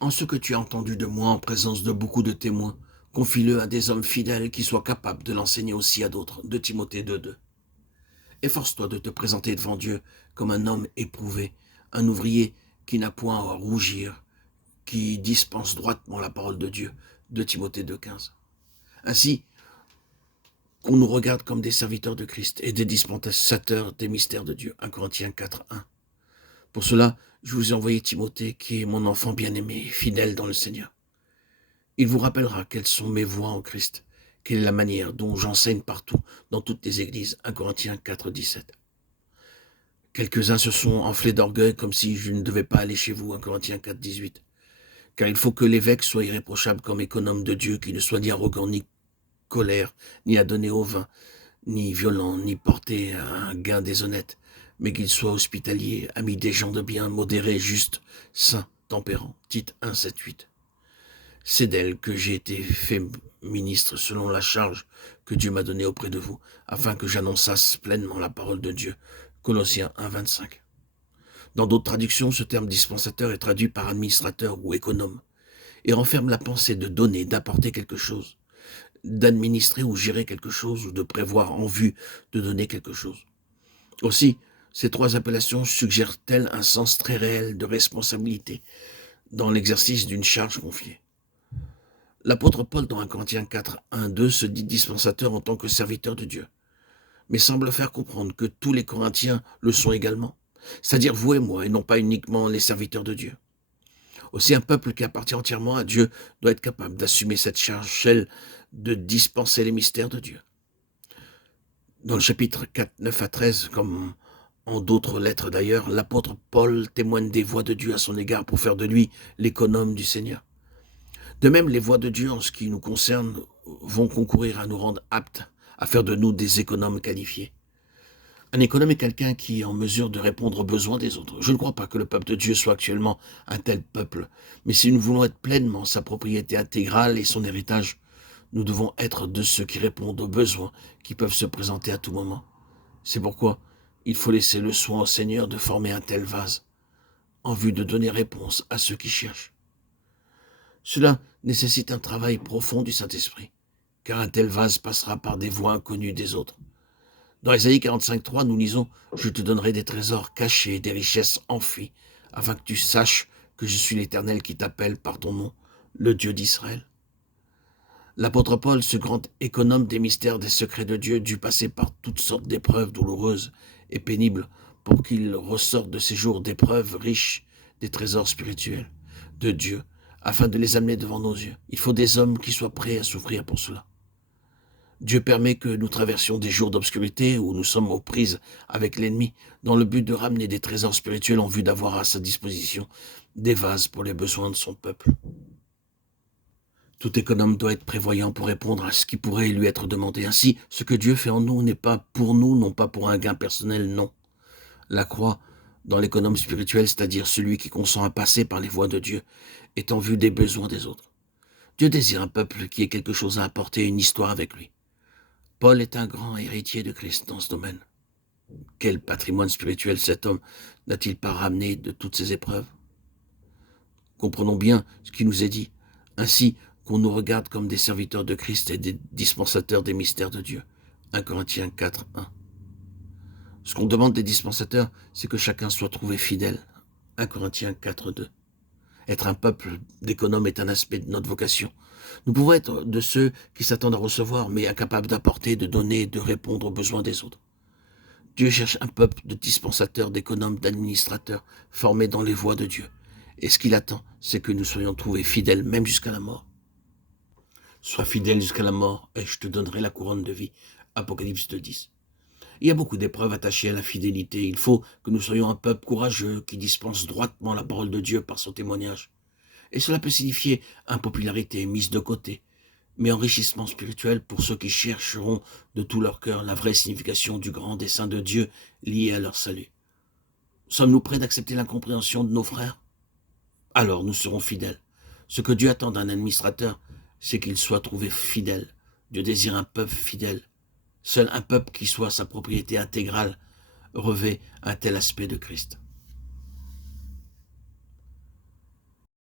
En ce que tu as entendu de moi en présence de beaucoup de témoins, confie-le à des hommes fidèles qui soient capables de l'enseigner aussi à d'autres. De Timothée 2:2. Efforce-toi de te présenter devant Dieu comme un homme éprouvé, un ouvrier qui n'a point à rougir, qui dispense droitement la parole de Dieu. De Timothée 2:15. Ainsi, qu'on nous regarde comme des serviteurs de Christ et des dispensateurs des mystères de Dieu. 1 Corinthiens 4:1. Pour cela, je vous ai envoyé Timothée, qui est mon enfant bien-aimé, fidèle dans le Seigneur. Il vous rappellera quelles sont mes voies en Christ, quelle est la manière dont j'enseigne partout, dans toutes les églises. 1 Corinthiens 4:17. Quelques-uns se sont enflés d'orgueil comme si je ne devais pas aller chez vous. 1 Corinthiens 4:18. Car il faut que l'évêque soit irréprochable comme économe de Dieu, qui ne soit ni arrogant, ni colère, ni adonné au vin, ni violent, ni porté à un gain déshonnête, mais qu'il soit hospitalier, ami des gens de bien, modéré, juste, saint, tempérant. Tite 1, 7, 8. C'est d'elle que j'ai été fait ministre selon la charge que Dieu m'a donnée auprès de vous, afin que j'annonçasse pleinement la parole de Dieu. Colossiens 1, 25. Dans d'autres traductions, ce terme dispensateur est traduit par administrateur ou économe, et renferme la pensée de donner, d'apporter quelque chose, d'administrer ou gérer quelque chose, ou de prévoir en vue de donner quelque chose. Aussi, ces trois appellations suggèrent-elles un sens très réel de responsabilité dans l'exercice d'une charge confiée. L'apôtre Paul, dans 1 Corinthiens 4, 1, 2, se dit dispensateur en tant que serviteur de Dieu, mais semble faire comprendre que tous les Corinthiens le sont également, c'est-à-dire vous et moi, et non pas uniquement les serviteurs de Dieu. Aussi, un peuple qui appartient entièrement à Dieu doit être capable d'assumer cette charge, celle de dispenser les mystères de Dieu. Dans le chapitre 4, 9 à 13, comme en d'autres lettres d'ailleurs, l'apôtre Paul témoigne des voies de Dieu à son égard pour faire de lui l'économe du Seigneur. De même, les voies de Dieu en ce qui nous concerne vont concourir à nous rendre aptes à faire de nous des économes qualifiés. Un économe est quelqu'un qui est en mesure de répondre aux besoins des autres. Je ne crois pas que le peuple de Dieu soit actuellement un tel peuple, mais si nous voulons être pleinement sa propriété intégrale et son héritage, nous devons être de ceux qui répondent aux besoins qui peuvent se présenter à tout moment. C'est pourquoi il faut laisser le soin au Seigneur de former un tel vase, en vue de donner réponse à ceux qui cherchent. Cela nécessite un travail profond du Saint-Esprit, car un tel vase passera par des voies inconnues des autres. Dans Ésaïe 45:3, nous lisons « Je te donnerai des trésors cachés, des richesses enfuies, afin que tu saches que je suis l'Éternel qui t'appelle par ton nom, le Dieu d'Israël. » L'apôtre Paul, ce grand économe des mystères des secrets de Dieu, dut passer par toutes sortes d'épreuves douloureuses et pénibles pour qu'il ressorte de ces jours d'épreuves riches des trésors spirituels de Dieu, afin de les amener devant nos yeux. Il faut des hommes qui soient prêts à souffrir pour cela. Dieu permet que nous traversions des jours d'obscurité où nous sommes aux prises avec l'ennemi, dans le but de ramener des trésors spirituels en vue d'avoir à sa disposition des vases pour les besoins de son peuple. Tout économe doit être prévoyant pour répondre à ce qui pourrait lui être demandé. Ainsi, ce que Dieu fait en nous n'est pas pour nous, non pas pour un gain personnel, non. La croix, dans l'économe spirituel, c'est-à-dire celui qui consent à passer par les voies de Dieu, est en vue des besoins des autres. Dieu désire un peuple qui ait quelque chose à apporter, une histoire avec lui. Paul est un grand héritier de Christ dans ce domaine. Quel patrimoine spirituel cet homme n'a-t-il pas ramené de toutes ces épreuves? Comprenons bien ce qui nous est dit. Ainsi qu'on nous regarde comme des serviteurs de Christ et des dispensateurs des mystères de Dieu. 1 Corinthiens 4, 1. Ce qu'on demande des dispensateurs, c'est que chacun soit trouvé fidèle. 1 Corinthiens 4, 2. Être un peuple d'économes est un aspect de notre vocation. Nous pouvons être de ceux qui s'attendent à recevoir, mais incapables d'apporter, de donner, de répondre aux besoins des autres. Dieu cherche un peuple de dispensateurs, d'économes, d'administrateurs, formés dans les voies de Dieu. Et ce qu'il attend, c'est que nous soyons trouvés fidèles, même jusqu'à la mort. Sois fidèle jusqu'à la mort, et je te donnerai la couronne de vie. Apocalypse 2:10. Il y a beaucoup d'épreuves attachées à la fidélité. Il faut que nous soyons un peuple courageux qui dispense droitement la parole de Dieu par son témoignage. Et cela peut signifier impopularité, mise de côté, mais enrichissement spirituel pour ceux qui chercheront de tout leur cœur la vraie signification du grand dessein de Dieu lié à leur salut. Sommes-nous prêts d'accepter l'incompréhension de nos frères? Alors nous serons fidèles. Ce que Dieu attend d'un administrateur, c'est qu'il soit trouvé fidèle. Dieu désire un peuple fidèle. Seul un peuple qui soit sa propriété intégrale revêt un tel aspect de Christ.